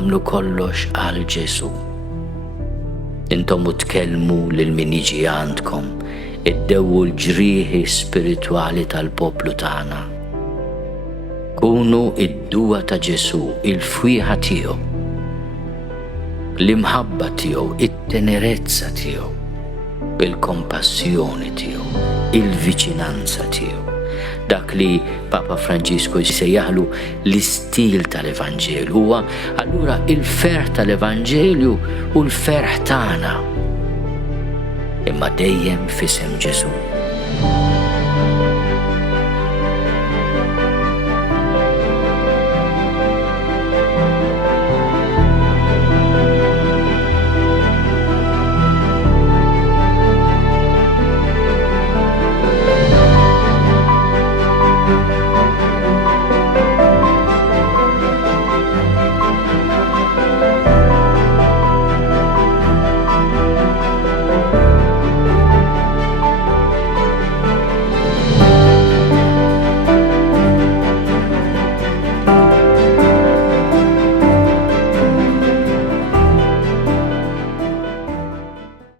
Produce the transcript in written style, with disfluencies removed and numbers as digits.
tagħmlu kollox għal Ġesù. Intom tkellmu lil min jiġi għandkom, iddewwu l-ġrieħi spiritwali tal-poplu tagħna. Kunu id-duwa ta' Ġesù, il-fwieħa tiegħu, l-imħabba tiegħu, it-tenerezza tiegħu, il-kompassjoni tiegħu, il-viċinanza tiegħu. Dak li Papa Franġisku jsejjaħlu l-istil tal-Evanġelju huwa allura il-ferħ tal-Evanġelju u l-ferħ tagħna. Imma dejjem f'isem Ġesù.